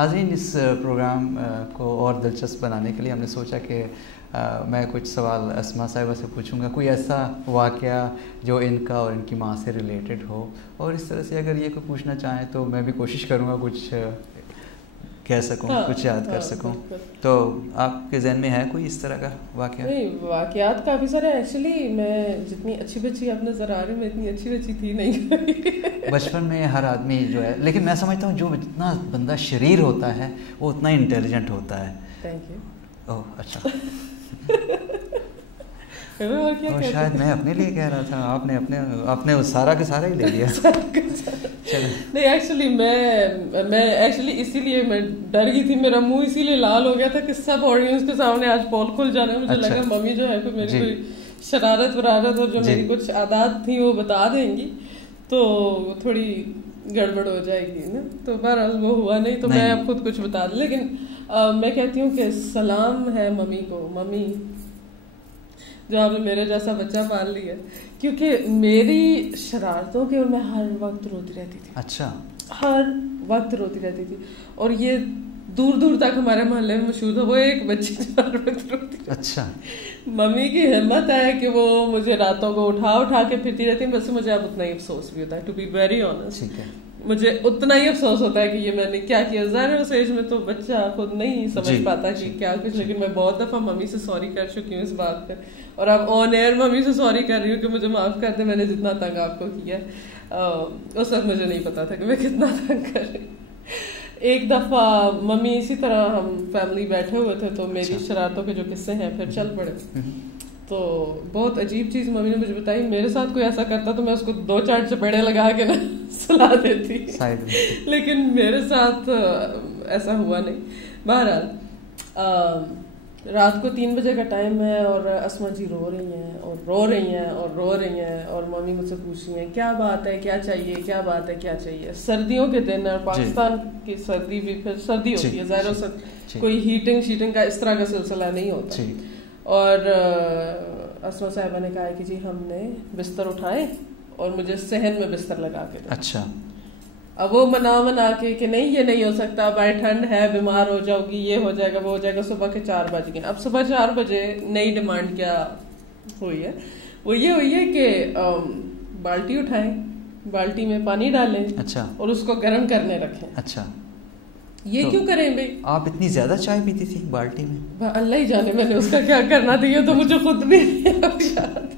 ناظرین، اس پروگرام کو اور دلچسپ بنانے کے لیے ہم نے سوچا کہ میں کچھ سوال اسما صاحبہ سے پوچھوں گا، کوئی ایسا واقعہ جو ان کا اور ان کی ماں سے ریلیٹڈ ہو، اور اس طرح سے اگر یہ کوئی پوچھنا چاہیں تو میں بھی کوشش کروں گا کچھ کہہ سکوں، کچھ یاد کر سکوں. تو آپ کے ذہن میں ہے کوئی اس طرح کا واقعہ؟ نہیں، واقعات کافی سارے. ایکچولی میں جتنی اچھی بچی آپ نظر آ رہی ہوں، میں اتنی اچھی بچی تھی نہیں. بچپن میں ہر آدمی جو ہے، لیکن میں سمجھتا ہوں جو اتنا بندہ شریر ہوتا ہے وہ اتنا انٹیلیجنٹ ہوتا ہے. Thank you. اوہ اچھا. شاید میں اپنے لیے کہہ رہا تھا، آپ نے سارا کا سارا ہی لے لیا. نہیں، ایکچولی میں اسی لیے میں ڈر گئی تھی، میرا منہ اسی لیے لال ہو گیا تھا کہ سب آڈینس کے سامنے آج پول کھل جانا ہے. مجھے لگا ممی جو ہے میری کوئی شرارت ورارت اور جو میری کچھ عادات تھیں وہ بتا دیں گی تو تھوڑی گڑبڑ ہو جائے گی نا. تو بہرحال وہ ہوا نہیں، تو میں اب خود کچھ بتا دوں. لیکن میں کہتی ہوں کہ سلام ہے ممی کو. ممی جو آپ نے میرے جیسا بچہ پال لیا، کیونکہ میری شرارتوں کے اور میں ہر وقت روتی رہتی تھی. اچھا. ہر وقت روتی رہتی تھی، اور یہ دور دور تک ہمارے محلے میں مشہور تھا وہ ایک بچی جو ہر وقت روتی. اچھا. ممی کی ہمت ہے کہ وہ مجھے راتوں کو اٹھا کے پھرتی رہتی ہے. ویسے مجھے اب اتنا ہی افسوس بھی ہوتا ہے، ٹو بی ویری آنیسٹ. مجھے اتنا ہی افسوس ہوتا ہے کہ یہ میں نے کیا کیا. ظاہر اس ایج میں تو بچہ خود نہیں سمجھ پاتا کہ کیا کچھ. لیکن میں بہت دفعہ ممی سے سوری کر چکی ہوں اس بات پہ، اور اب آن ایئر ممی سے سوری کر رہی ہوں کہ مجھے معاف کر دیں، میں نے جتنا تنگ آپ کو کیا. اس وقت مجھے نہیں پتا تھا کہ میں کتنا تنگ کر رہی. ایک دفعہ ممی اسی طرح ہم فیملی بیٹھے ہوئے تھے تو میری شرارتوں کے جو قصے ہیں پھر چل پڑے. تو بہت عجیب چیز ممی نے مجھے بتائی. میرے ساتھ کوئی ایسا کرتا تو میں اس کو 2-4 چپیڑے لگا کے نا سلا دیتی، لیکن میرے ساتھ ایسا ہوا نہیں. بہرحال رات کو 3 بجے کا ٹائم ہے اور اسما جی رو رہی ہیں اور رو رہی ہیں اور رو رہی ہیں، اور ممی مجھ سے پوچھ رہی ہیں کیا بات ہے، کیا چاہیے، کیا بات ہے، کیا چاہیے. سردیوں کے دن، اور پاکستان کی سردی بھی پھر سردی ہوتی ہے ظاہر، کوئی ہیٹنگ شیٹنگ کا اس طرح کا سلسلہ نہیں ہوتا. اور اسما صاحبہ نے کہا کہ جی ہم نے بستر اٹھائے اور مجھے صحن میں بستر لگا کے دیا. اچھا. اب وہ منا کے کہ نہیں یہ نہیں ہو سکتا، بھائی ٹھنڈ ہے، بیمار ہو جاؤ گی، یہ ہو جائے گا، وہ ہو جائے گا. صبح کے 4 بج گئے. اب صبح 4 بجے نئی ڈیمانڈ کیا ہوئی ہے، وہ یہ ہوئی ہے کہ بالٹی اٹھائیں، بالٹی میں پانی ڈالیں، اچھا، اور اس کو گرم کرنے رکھیں. اچا. یہ کیوں کریں بھائی؟ آپ اتنی زیادہ چائے پیتی تھی بالٹی میں؟ اللہ ہی جانے میں نے اس کا کیا کرنا تھا، یہ تو مجھے خود بھی یاد.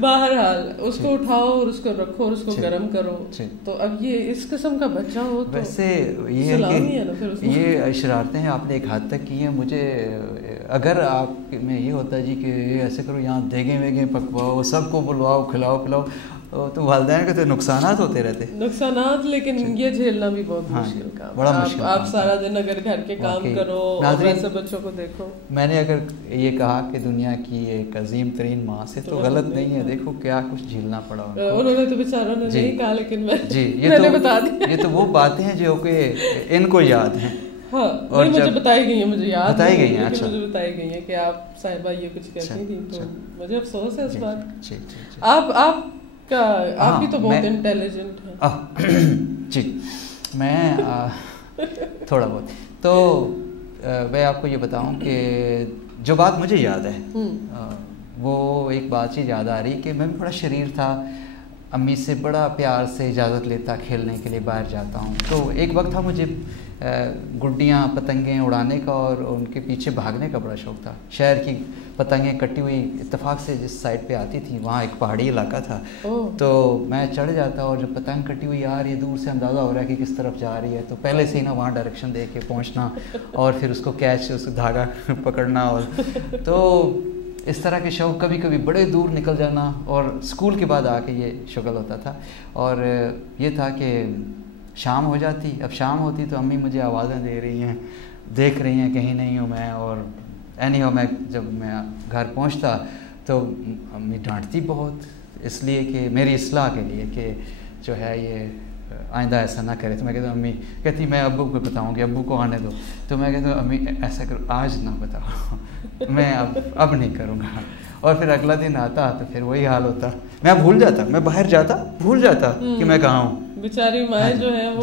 بہرحال اس کو اٹھاؤ اور اس کو رکھو اور اس کو گرم کرو. تو اب یہ اس قسم کا بچہ ہو تو ویسے یہ شرارتیں ہیں آپ نے ایک حد تک کی ہیں. مجھے اگر آپ میں یہ ہوتا جی کہ ایسے کرو، یہاں دیگیں ویگیں پکواؤ، سب کو بلواؤ، کھلاؤ پلاؤ، تو والدین کے تو نقصانات ہوتے رہتے. نقصانات، لیکن یہ جھیلنا بھی بہت مشکل کام. بڑا مشکل. آپ سارا دن اگر گھر کے کام کرو اور ویسے بچوں کو دیکھو. میں نے اگر یہ کہا کہ دنیا کی ایک عظیم ترین ماں سے تو غلط نہیں ہے. دیکھو کیا کچھ جھیلنا پڑا انہوں نے تو بیچاروں نے نہیں کہا، لیکن میں نے بتا دیا. یہ تو وہ باتیں ہیں جو کہ ان کو یاد ہیں. ہاں، اور مجھے بتائی گئی ہیں، مجھے یاد بتائی گئی ہیں. اچھا، مجھے بتائی گئی ہیں کہ آپ صاحبہ یہ کچھ کہتی تھیں، تو مجھے افسوس ہے اس بات. آپ بھی تو بہت انٹیلیجنٹ ہیں. جی میں تھوڑا بہت. تو میں آپ کو یہ بتاؤں کہ جو بات مجھے یاد ہے وہ ایک بات چیز یاد آ رہی کہ میں بھی بڑا شریر تھا. امی سے بڑا پیار سے اجازت لیتا کھیلنے کے لیے باہر جاتا ہوں. تو ایک وقت تھا مجھے گڈیاں پتنگیں اڑانے کا اور ان کے پیچھے بھاگنے کا بڑا شوق تھا. شہر کی پتنگیں کٹی ہوئی اتفاق سے جس سائڈ پہ آتی تھی وہاں ایک پہاڑی علاقہ تھا، تو میں چڑھ جاتا اور جو پتنگ کٹی ہوئی آ رہی ہے دور سے اندازہ ہو رہا ہے کہ کس طرف جا رہی ہے، تو پہلے سے ہی نا وہاں ڈائریکشن دے کے پہنچنا اور پھر اس کو کیچ، اس دھاگا پکڑنا. اور تو اس طرح کے شوق، کبھی کبھی بڑے دور نکل جانا، اور اسکول کے بعد آ کے یہ شغل ہوتا تھا. اور یہ تھا کہ شام ہو جاتی، اب شام ہوتی تو امی مجھے آوازیں دے رہی ہیں، دیکھ رہی ہیں کہیں نہیں ہوں میں. اور اینی ہو میں جب میں گھر پہنچتا تو امی ڈانٹتی بہت، اس لیے کہ میری اصلاح کے لیے کہ جو ہے یہ آئندہ ایسا نہ کرے. تو میں کہتا ہوں امی، کہتی میں ابو کو بتاؤں گی، ابو کو آنے دو. تو میں کہتا ہوں امی ایسا کرو، آج نہ بتاؤ، میں اب نہیں کروں گا. اور پھر اگلا دن آتا تو پھر وہی حال ہوتا، میں بھول جاتا، میں باہر جاتا بھول جاتا کہ میں کہاں ہوں. بیچاری مائیں جو ہیں وہ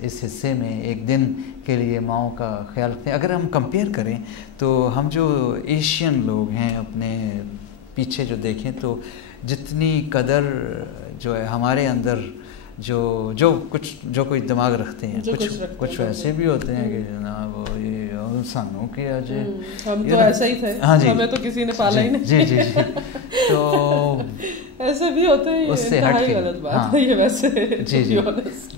اس حصے میں ایک دن کے لیے ماؤں کا خیال رکھتے ہیں. اگر ہم کمپیئر کریں تو ہم جو ایشین لوگ ہیں اپنے پیچھے جو دیکھیں تو جتنی قدر جو ہے ہمارے اندر جو کوئی دماغ رکھتے ہیں, کچھ ویسے بھی ہوتے ہیں کہ جناب یہ انسانوں کے آجے ہم تو ایسا ہی تھے, ہمیں تو کسی نے پالا ہی نہیں. جی تو ایسے بھی ہوتے ہیں, اس سے ہٹ کے غلط بات ہے یہ ویسے. جی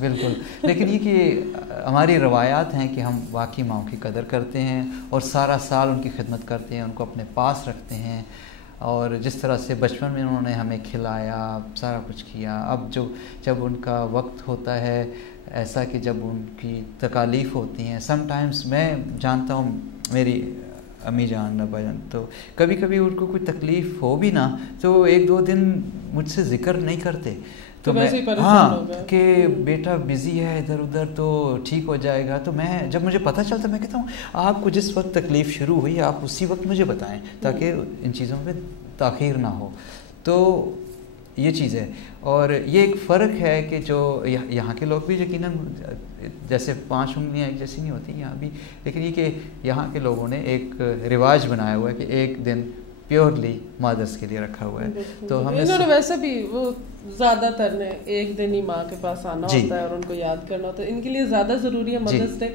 بالکل. لیکن یہ کہ ہماری روایات ہیں کہ ہم واقعی ماؤں کی قدر کرتے ہیں اور سارا سال ان کی خدمت کرتے ہیں, ان کو اپنے پاس رکھتے ہیں, اور جس طرح سے بچپن میں انہوں نے ہمیں کھلایا, سارا کچھ کیا, اب جب ان کا وقت ہوتا ہے ایسا کہ جب ان کی تکالیف ہوتی ہیں, سم ٹائمز میں جانتا ہوں میری امی جان ابا جان تو کبھی کبھی ان کو کوئی تکلیف ہو بھی نا تو 1-2 دن مجھ سے ذکر نہیں کرتے, تو میں کہ بیٹا بزی ہے ادھر ادھر تو ٹھیک ہو جائے گا. تو میں جب مجھے پتہ چلتا میں کہتا ہوں آپ کو جس وقت تکلیف شروع ہوئی آپ اسی وقت مجھے بتائیں تاکہ ان چیزوں پہ تاخیر نہ ہو. تو یہ چیز ہے, اور یہ ایک فرق ہے کہ جو یہاں کے لوگ بھی یقیناً جیسے 5 انگلیاں ایک جیسی نہیں ہوتی یہاں بھی, لیکن یہ کہ یہاں کے لوگوں نے ایک رواج بنایا ہوا ہے کہ ایک دن پیورلی مادرس کے لیے رکھا ہوا ہے. تو ہم ویسے بھی وہ زیادہ تر نے ایک دن ہی ماں کے پاس آنا ہوتا ہے اور ان کو یاد کرنا ہوتا ہے, ان کے لیے زیادہ ضروری ہے مدرس ڈے,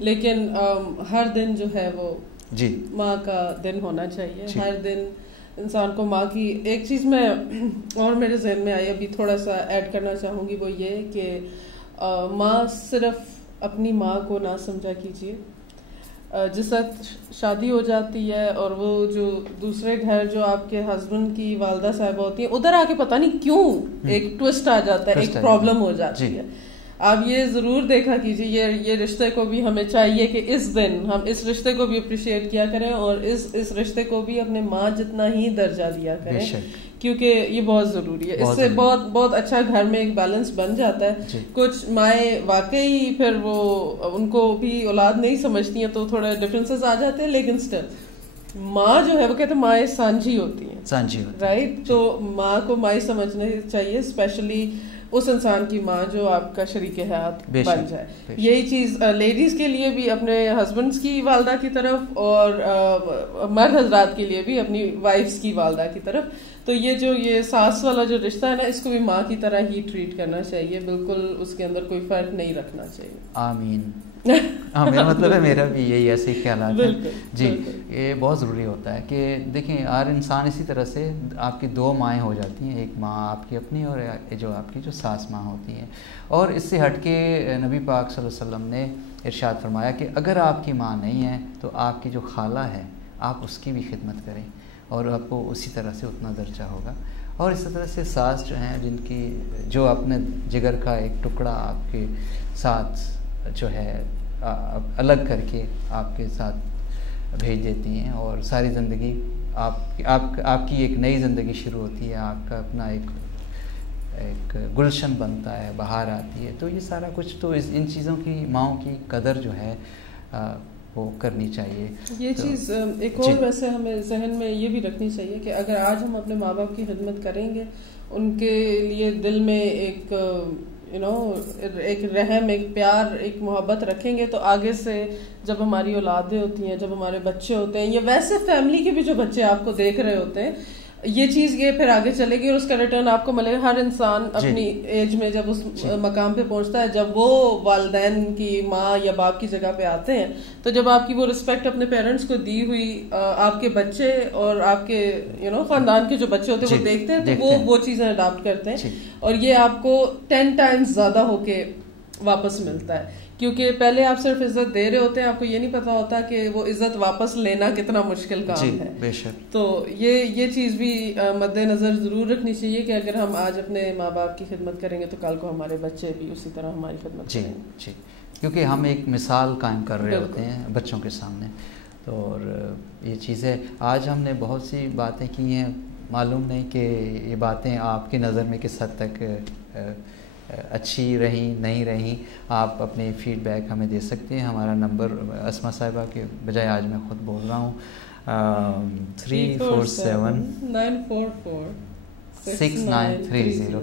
لیکن ہر دن جو ہے وہ ماں کا دن ہونا چاہیے. ہر دن انسان کو ماں کی ایک چیز میں اور میرے ذہن میں آئی ابھی تھوڑا سا ایڈ کرنا چاہوں گی, وہ یہ کہ ماں صرف اپنی ماں کو نہ سمجھا کیجیے. جس وقت شادی ہو جاتی ہے اور وہ جو دوسرے گھر جو آپ کے ہسبینڈ کی والدہ صاحبہ ہوتی ہیں ادھر آ کے پتہ نہیں کیوں ایک ٹوسٹ آ جاتا ہے, ایک پرابلم ہو جاتی ہے. آپ یہ ضرور دیکھا کیجیے یہ رشتے کو بھی ہمیں چاہیے کہ اس دن ہم اس رشتے کو بھی اپریشیٹ کیا کریں اور اس رشتے کو بھی اپنے ماں جتنا ہی درجہ دیا کریں, کیونکہ یہ بہت ضروری ہے. اس سے بہت اچھا گھر میں ایک بیلنس بن جاتا ہے. کچھ مائیں واقعی پھر وہ ان کو بھی اولاد نہیں سمجھتی ہیں تو تھوڑے ڈفرینسز آ جاتے ہیں, لیکن اسٹل ماں جو ہے وہ کہتے ہیں مائیں سانجھی ہوتی ہیں, رائٹ. تو ماں کو مائیں سمجھنا چاہیے, اسپیشلی اس انسان کی ماں جو آپ کا شریک حیات بن جائے. یہی چیز لیڈیز کے لیے بھی اپنے ہسبینڈس کی والدہ کی طرف اور مرد حضرات کے لیے بھی اپنی وائفس کی والدہ کی طرف. تو یہ ساس والا جو رشتہ ہے نا اس کو بھی ماں کی طرح ہی ٹریٹ کرنا چاہیے, بالکل اس کے اندر کوئی فرق نہیں رکھنا چاہیے. آمین. میرا مطلب ہے میرا بھی یہی ایسے ہی خیالات ہیں. جی یہ بہت ضروری ہوتا ہے کہ دیکھیں ہر انسان اسی طرح سے آپ کی 2 مائیں ہو جاتی ہیں, ایک ماں آپ کی اپنی اور جو آپ کی جو ساس ماں ہوتی ہیں. اور اس سے ہٹ کے نبی پاک صلی اللہ علیہ وسلم نے ارشاد فرمایا کہ اگر آپ کی ماں نہیں ہے تو آپ کی جو خالہ ہے آپ اس کی بھی خدمت کریں اور آپ کو اسی طرح سے اتنا درجہ ہوگا. اور اسی طرح سے ساس جو ہیں جن کی جو اپنے جگر کا ایک ٹکڑا آپ کے ساتھ جو ہے الگ کر کے آپ کے ساتھ بھیج دیتی ہیں اور ساری زندگی آپ کی ایک نئی زندگی شروع ہوتی ہے, آپ کا اپنا ایک گلشن بنتا ہے, بہار آتی ہے. تو یہ سارا کچھ تو ان چیزوں کی ماؤں کی قدر جو ہے وہ کرنی چاہیے. یہ چیز ایک اور ویسے ہمیں ذہن میں یہ بھی رکھنی چاہیے کہ اگر آج ہم اپنے ماں باپ کی خدمت کریں گے, ان کے لیے دل میں ایک ایک رحم, ایک پیار, ایک محبت رکھیں گے تو آگے سے جب ہماری اولادیں ہوتی ہیں, جب ہمارے بچے ہوتے ہیں یا ویسے فیملی کے بھی جو بچے آپ کو دیکھ رہے ہوتے ہیں, یہ چیز یہ پھر آگے چلے گی اور اس کا ریٹرن آپ کو ملے گا. ہر انسان اپنی ایج میں جب اس مقام پہ پہنچتا ہے, جب وہ والدین کی ماں یا باپ کی جگہ پہ آتے ہیں, تو جب آپ کی وہ رسپیکٹ اپنے پیرنٹس کو دی ہوئی آپ کے بچے اور آپ کے خاندان کے جو بچے ہوتے ہیں وہ دیکھتے ہیں تو وہ چیزیں اڈاپٹ کرتے ہیں اور یہ آپ کو 10 ٹائمز زیادہ ہو کے واپس ملتا ہے. کیونکہ پہلے آپ صرف عزت دے رہے ہوتے ہیں, آپ کو یہ نہیں پتا ہوتا کہ وہ عزت واپس لینا کتنا مشکل کام ہے. بے شک. تو یہ چیز بھی مد نظر ضرور رکھنی چاہیے کہ اگر ہم آج اپنے ماں باپ کی خدمت کریں گے تو کل کو ہمارے بچے بھی اسی طرح ہماری خدمت کریں گے. جی کیونکہ ہم ایک مثال قائم کر رہے ہوتے ہیں بچوں کے سامنے. تو اور یہ چیزیں آج ہم نے بہت سی باتیں کی ہیں, معلوم نہیں کہ یہ باتیں آپ کی نظر میں کس حد تک اچھی رہیں نہیں رہیں. آپ اپنے فیڈ بیک ہمیں دے سکتے ہیں. ہمارا نمبر اسما صاحبہ کے بجائے آج میں خود بول رہا ہوں 347 6930.